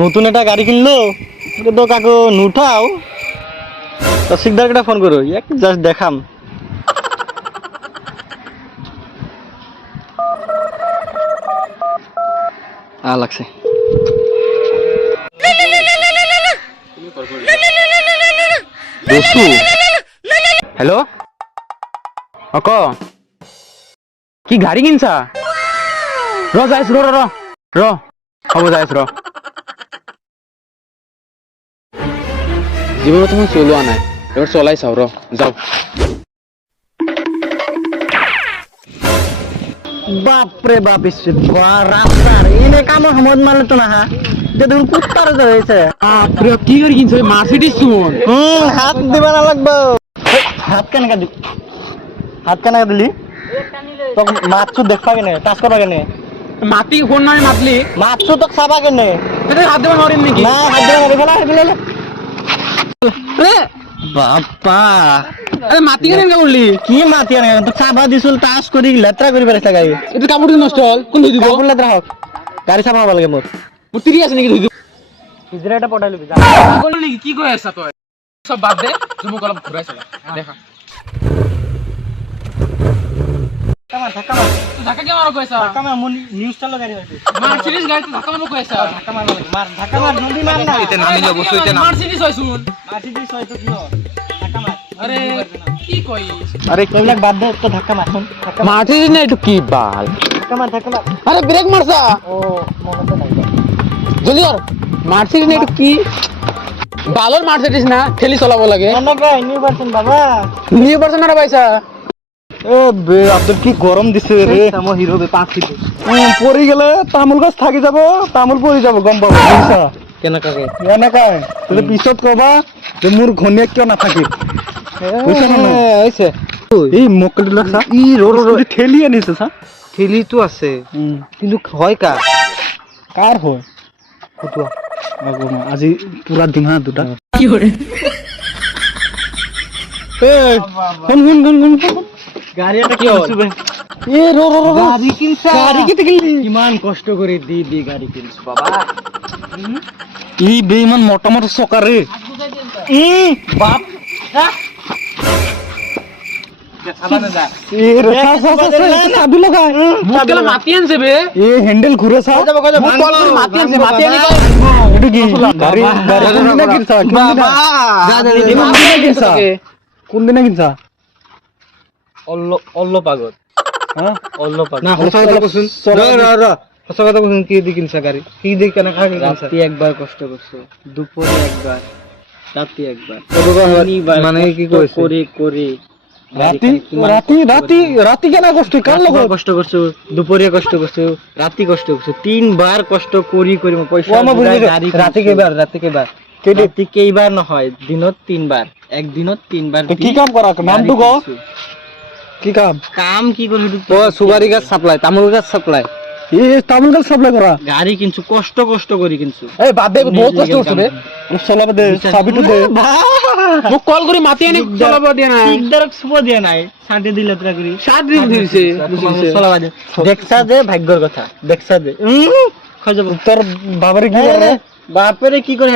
নতুন একটা গাড়ি কিনলো তো কাকু নুঠাও তো সিকদারকে ফোন করো এক জাস্ট দেখাম লাগছে হ্যালো ক কি গাড়ি কিনছা যাইছ র হব যাইছ জীবনে তুমি চলোৱা নাই এবার চলাই চাও যাও বাপরে বাপ রাস্তার এনে কামর সময় মারলে তো না যে দেখুন কুত্তার হয়েছে কি গাড়ি কিনছো মার্সিডিজ শুন হাত দিবা না লাগবে হাত কেন দিলি তখন মাছু দেখবা কেনে টাচ করবা কেনে মাতি ফোন নাই মাতলি মাছু তো খাবা কেনে হাত দেবা নরিম নাকি না হাত দিবা নরি ফেলা বাপ্পা আরে মাতি কেন করলি কি মাতি আনে তো চাবা দিছিল টাচ করি লেত্রা করি পারিস গাড়ি এটা কাপড় নষ্ট হল কোন ধুই দিব কাপড় লেত্রা হোক গাড়ি চাবা হবা লাগে মোর তিরি আছে নাকি ধুই দিব ইজরাইলটা পটাই লবি যা বললি কি কই আছা তুই সব বাদ দে তুমি কলম ঘুরাই চলা দেখা ধাক্কা কে মারো কইছা ধাক্কা মার মুন নিউজ চালো গাড়ি হইছে মার্সিডিজ গাড়ি ধাক্কা মারো কইছা ধাক্কা মার ধাক্কা মার জলদি মার না এতে নামি যাব সইতে না মার্সিডিজ হয় শুন মার্সিডিজ হয়তো কি ধাক্কা মার আরে কি কই আরে কইলাক বাদ দে তো ধাক্কা মার মার্সিডিজ না একটু কি বাল ধাক্কা মার আরে ব্রেক মারছা ও মনে তো নাই জলদি কর মার্সিডিজ না একটু কি বালর মার্সিডিজ না ঠেলি চলাবো লাগে মনে কই নিউ ভার্সন বাবা নিউ ভার্সন না পয়সা এ বে আব্দুল কি গরম দিছে রে আমো হিরো বে 5 ফিট পড়ি গেলে তামুল গাছ থাকি যাব তামুল পড়ি যাব গম পাবো বুঝছা কেন কাকে কেন কাকে তুই পিছত কবা যে মোর ঘনিয়া কিয় না থাকে বুঝছ না হইছে এই মকল লাগছা ই র ঠেলি আনিছে সা ঠেলি তো আছে কিন্তু হয় কার হয় কতুয়া আজি পুরা দিন হা দুটা কি করে এ কোন গাড়ি এটা কি হচ্ছে এ গাড়ি কিনছা গাড়ি কিনলি কিমান কষ্ট করে দি গাড়ি কিনছ বাবা এই বেঈমান মোটা মোটা চকা রে ই বাপ চাবি লগাই মুকেলা মাতি আনছে বে এ হ্যান্ডেল ঘুরে সা মাতি আনছে মাতি আনি এটা কি গাড়ি কোনদিনা কিনছা কোন দিনা কিনছা অল্ল পাগল হ্যাঁ অল্ল পাগল না কথা কইছুন কথা কইছুন কি দি কিনছা গাড়ি কি দি কেন খালি রাতে একবার কষ্ট করছো দুপুরে একবার রাতে একবার মানে কি কইছ করে রাতি কেন কষ্ট কার লগ কষ্ট করছো দুপুরে কষ্ট করছো রাতি কষ্ট করছো তিনবার কষ্ট করি পয়সা গাড়ি রাতে কেবার কেইবার নহয় দিনত তিনবার একদিনত তিনবার কি কাম করা নামটো কও কি কাম কি করে ও সুপারি গাছ সাপ্লাই তামুল গাছ সাপ্লাই তামুল গাছ সাপ্লাই করা গাড়ি কিনছু কষ্ট করি কিনছু এই বাদ দে বহুত কষ্ট করছ রে চলাবে দে চাবিটো দে মোক কল কৰি মাতি আনি চলাব দিয়া নাই ঠিকদারক সুব দিয়া নাই সাটি দিলে তৰা কৰি 7 দিন ধৰিছে চলাবা দে দেখছা দে ভাগ্যৰ কথা দেখছা দে খৈ যাব তোর বাবারে কি করে বাপরে কি করে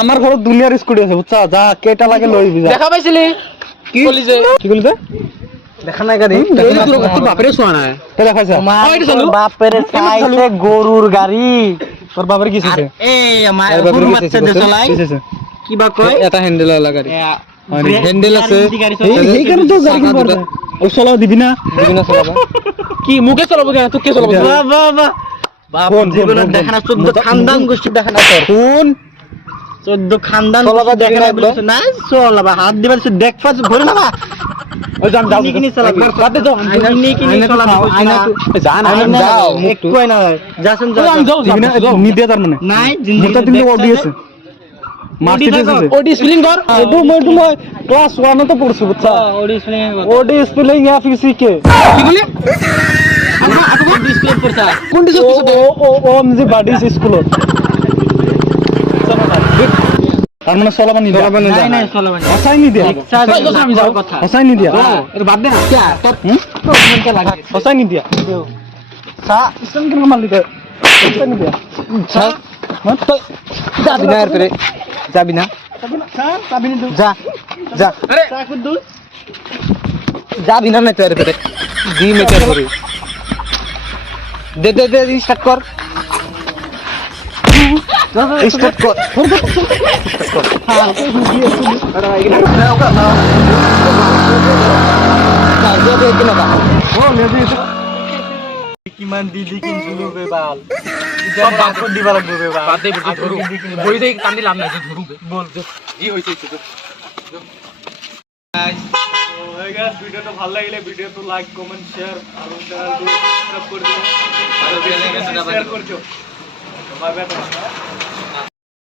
আমার ঘৰত দুনিয়ার স্কুটি আছে বুঝছা যা কেটা লাগে লই যা দেখা পাইছিলি কি কলি যে কি কলি বে দেখা নাই গাড়ি তোর বাপরে সোয়া নাই তে দেখাইছা তোর বাপরে চাইছে গরুর গাড়ি তোর বাপরে কি আছে এই আমার গরু মারছে দে চলাই কি বা কয় এটা হ্যান্ডেল লাগা গাড়ি হ্যান্ডেল আছে এই কারণে তো গাড়ি কিনবা ও চলাও দিবি না চলাবা কি মুকে চলাবো কেন তুই কে চলাবো বাহ বাপ জীবনে দেখা না 14 খানদান গোষ্ঠী দেখা না তোর কোন 14 খানদান চলাবা দেখা না বলছ না চলাবা হাত দিবা দেখবা ঘরে না ও জান যাও কিনি চলাবা বাদে যাও কিনি চলাবা আইনা জান যাও একটু আইনা যাসন যাও নি দে তার মানে নাই জিনিসটা দিলে ওডি আছে মার্সিডিজ আছে ওডি স্প্লিং কর মই ক্লাস 1 তো পড়ছি বুঝছা ওডি স্প্লিং এফসি কে কি বলি আপনি ডিসপ্লে করছা কোন ডিসপ্লে করছা ও এমজি বাডিস স্কুল তার মানে চলাবা নি নাই চলাবা নি হসাই নি দিয়া আমি যাও কথা হসাই নি দিয়া এর বাদ দে না কি তোর মনকে লাগে হসাই নি দিয়া সা ইসলাম কি মাল দিতে হসাই নি দিয়া যাবি না এরপরে যাবি না যা যা যাবি না না তো এরপরে 2 মিটার করে দে দে দে স্টার্ট কর স্টার্ট কর কিমান দিদি কিনছিলো বে বাল সব বাকর দিবা লাগবে বে বাল বাদে বিটি ধরু ধরি দেই কান্দি লাভ নাই ধরু বল কি হইছে তো গাইস ভিডিওটা ভালো লাগলে ভিডিওটা লাইক কমেন্ট শেয়ার আর চ্যানেলটো সাবস্ক্রাইব করে দিও আর শেয়ার করে দিও বাই বাই।